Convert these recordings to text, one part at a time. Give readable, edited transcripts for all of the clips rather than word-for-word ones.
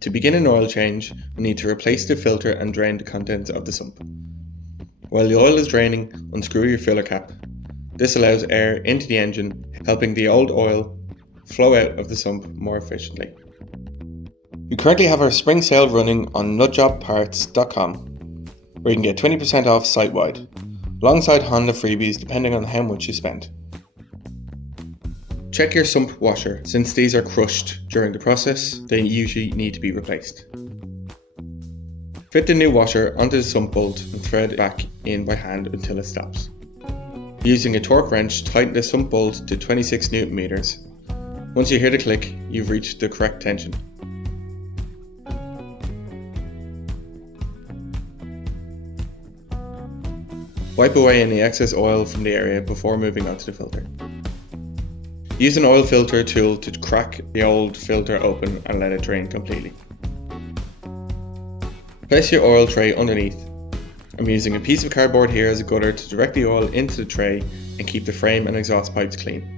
To begin an oil change, we need to replace the filter and drain the contents of the sump. While the oil is draining, unscrew your filler cap. This allows air into the engine, helping the old oil flow out of the sump more efficiently. We currently have our spring sale running on nutjobparts.com, where you can get 20% off site-wide, alongside Honda freebies depending on how much you spend. Check your sump washer. Since these are crushed during the process, they usually need to be replaced. Fit the new washer onto the sump bolt and thread it back in by hand until it stops. Using a torque wrench, tighten the sump bolt to 26 Nm. Once you hear the click, you've reached the correct tension. Wipe away any excess oil from the area before moving on to the filter. Use an oil filter tool to crack the old filter open and let it drain completely. Place your oil tray underneath. I'm using a piece of cardboard here as a gutter to direct the oil into the tray and keep the frame and exhaust pipes clean.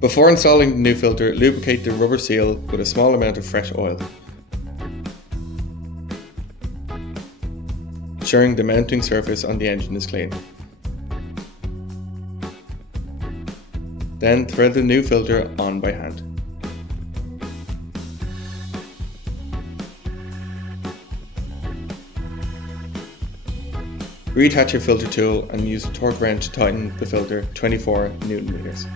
Before installing the new filter, lubricate the rubber seal with a small amount of fresh oil, ensuring the mounting surface on the engine is clean. Then thread the new filter on by hand. Reattach your filter tool and use a torque wrench to tighten the filter 24 Nm.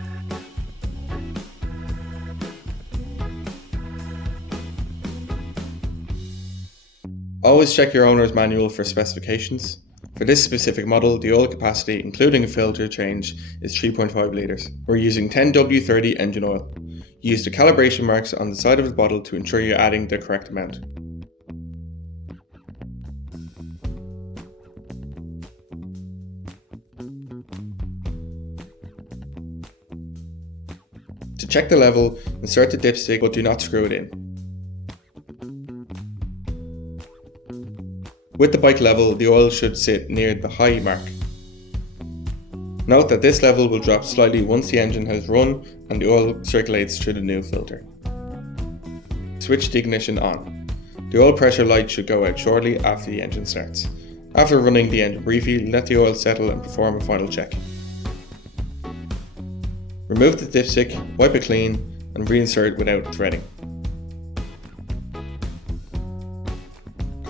Always check your owner's manual for specifications. For this specific model, the oil capacity, including a filter change, is 3.5 litres. We're using 10W30 engine oil. Use the calibration marks on the side of the bottle to ensure you're adding the correct amount. To check the level, insert the dipstick but do not screw it in. With the bike level, the oil should sit near the high mark. Note that this level will drop slightly once the engine has run and the oil circulates through the new filter. Switch the ignition on. The oil pressure light should go out shortly after the engine starts. After running the engine briefly, let the oil settle and perform a final check. Remove the dipstick, wipe it clean and reinsert without threading.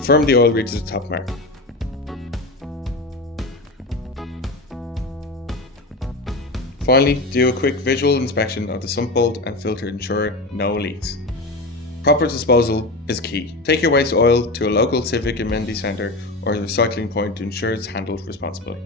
Confirm the oil reaches the top mark. Finally, do a quick visual inspection of the sump bolt and filter to ensure no leaks. Proper disposal is key. Take your waste oil to a local civic amenity centre or a recycling point to ensure it's handled responsibly.